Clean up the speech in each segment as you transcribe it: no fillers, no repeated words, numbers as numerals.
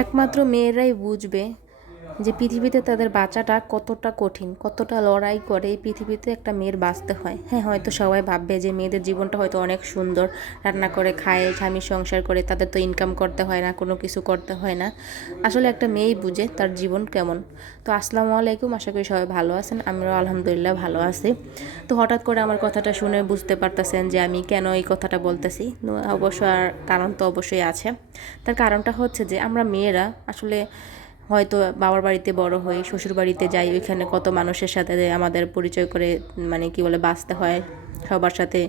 একমাত্র মেয়েরাই বুঝবে যে পৃথিবীতে তাদের বাঁচাটা কতটা কঠিন, কতটা লড়াই করে এই পৃথিবীতে একটা মেয়ের বাঁচতে হয়। হ্যাঁ, হয়তো সবাই ভাববে যে মেয়েদের জীবনটা হয়তো অনেক সুন্দর, রান্না করে খায়, স্বামী সংসার করে, তাদের তো ইনকাম করতে হয় না, কোনো কিছু করতে হয় না। আসলে একটা মেয়েই বুঝে তার জীবন কেমন। তো আসসালামু আলাইকুম, আশা করি সবাই ভালো আছেন, আমিও আলহামদুলিল্লাহ ভালো আছি। তো হঠাৎ করে আমার কথাটা শুনে বুঝতে পারতেছেন যে আমি কেন এই কথাটা বলতেছি। অবশ্য আর কারণ তো অবশ্যই আছে। তার কারণটা হচ্ছে যে আমরা মেয়েরা আসলে হয়তো বাবার বাড়িতে বড় হই, শ্বশুর বাড়িতে যাই, ওইখানে কত মানুষের সাথে আমাদের পরিচয় করে মানে কি বলে বাঁচতে হয়, সবার সাথে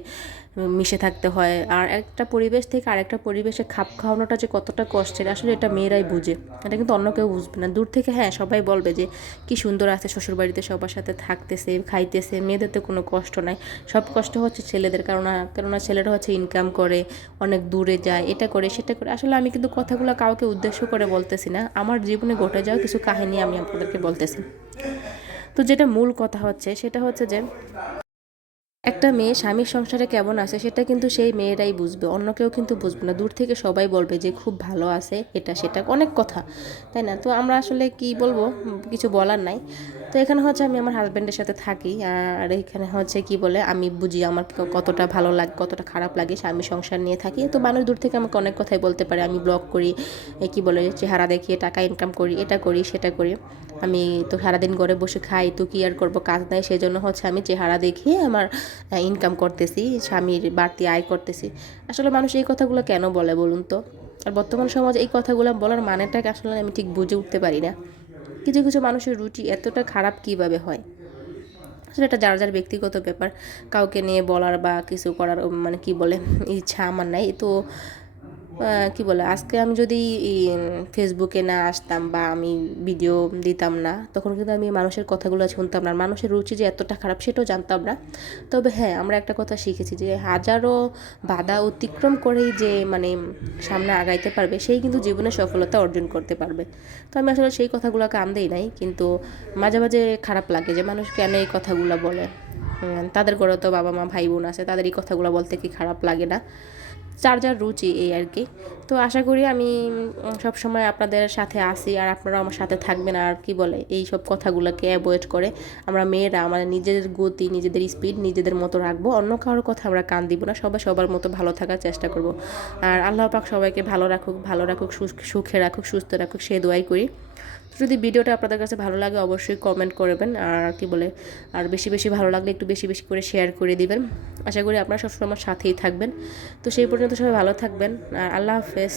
মিশে থাকতে হয়। আর একটা পরিবেশ থেকে আরেকটা পরিবেশে খাপ খাওয়ানোটা যে কতটা কষ্টের, আসলে এটা মেয়েরাই বুঝে। এটা কিন্তু অন্য কেউ বুঝবে না। দূর থেকে হ্যাঁ সবাই বলবে যে কি সুন্দর আছে শ্বশুর বাড়িতে, সবার সাথে থাকতেছে, খাইতেছে, মেয়েদের তো কোনো কষ্ট নাই। সব কষ্ট হচ্ছে ছেলেদের, কেননা ছেলেরা হচ্ছে ইনকাম করে, অনেক দূরে যায়, এটা করে সেটা করে। আসলে আমি কিন্তু কথাগুলো কাউকে উদ্দেশ্য করে বলতেছি না, আমার জীবনে ঘটে যাওয়া কিছু কাহিনী আমি আপনাদেরকে বলতেছি। তো যেটা মূল কথা হচ্ছে সেটা হচ্ছে যে একটা মেয়ে স্বামীর সংসারে কেমন আছে সেটা কিন্তু সেই মেয়েরাই বুঝবে, অন্য কেউ কিন্তু বুঝবে না। দূর থেকে সবাই বলবে যে খুব ভালো আছে, এটা সেটা অনেক কথা, তাই না? তো আমরা আসলে কি বলবো, কিছু বলার নাই। তো এখানে হচ্ছে আমি আমার হাজব্যান্ডের সাথে থাকি, আর এখানে হচ্ছে কি বলে আমি বুঝি আমার কতটা ভালো লাগে কতটা খারাপ লাগে স্বামী সংসার নিয়ে থাকি। তো মানুষ দূর থেকে আমাকে অনেক কথাই বলতে পারে, আমি ব্লগ করি, কি বলে চেহারা দেখিয়ে টাকা ইনকাম করি, এটা করি সেটা করি। আমি তো সারাদিন ঘরে বসে খাই, তো কি আর করবো, কাজ নাই, সেই জন্য হচ্ছে আমি চেহারা দেখিয়ে আমার ইনকাম করতেছি, স্বামীর বাড়তি আয় করতেছি। আসলে মানুষ এই কথাগুলো কেন বলে বলুন তো? আর বর্তমান সমাজ এই কথাগুলো বলার মানেটাকে আসলে আমি ঠিক বুঝে উঠতে পারি না। কিছু কিছু মানুষের রুচি এতটা খারাপ কিভাবে হয়, আসলে এটা যার যার ব্যক্তিগত ব্যাপার। কাউকে নিয়ে বলার বা কিছু করার মানে কি বলে ইচ্ছা আমার নাই। তো কি বলে, আজকে আমি যদি ফেসবুকে না আসতাম বা আমি ভিডিও দিতাম না, তখন কিন্তু আমি মানুষের কথাগুলো শুনতাম না, মানুষের রুচি যে এতটা খারাপ সেটাও জানতাম না। তবে হ্যাঁ, আমরা একটা কথা শিখেছি যে হাজারো বাধা অতিক্রম করেই যে মানে সামনে আগাইতে পারবে সেই কিন্তু জীবনে সফলতা অর্জন করতে পারবে। তো আমি আসলে সেই কথাগুলো কান দেই নাই, কিন্তু মাঝে মাঝে খারাপ লাগে যে মানুষ কেন এই কথাগুলো বলে। তাদের ঘরে তো বাবা মা ভাই বোন আছে, তাদের এই কথাগুলো বলতে কি খারাপ লাগে না? যার যার রুচি এই আর কি। তো আশা করি আমি সব সময় আপনাদের সাথে আসি, আর আপনারাও আমার সাথে থাকবেন। আর কি বলে এই সব কথাগুলোকে অ্যাভয়েড করে আমরা মেয়েরা আমাদের নিজেদের গতি, নিজেদের স্পিড নিজেদের মতো রাখবো, অন্য কারোর কথা আমরা কান দিব না, সবাই সবার মতো ভালো থাকার চেষ্টা করব। আর আল্লাহ পাক সবাইকে ভালো রাখুক, ভালো রাখুক, সুখে রাখুক, সুস্থ রাখুক, সে দোয়াই করি। যদি ভিডিওটা আপনাদের কাছে ভালো লাগে অবশ্যই কমেন্ট করবেন, আর কি বলে আর বেশি বেশি ভালো লাগলে একটু বেশি বেশি করে শেয়ার করে দিবেন। আশা করি আপনারা সবসময় আমার সাথেই থাকবেন। তো সেই পর্যন্ত সবাই ভালো থাকবেন, আর আল্লাহ হাফেজ।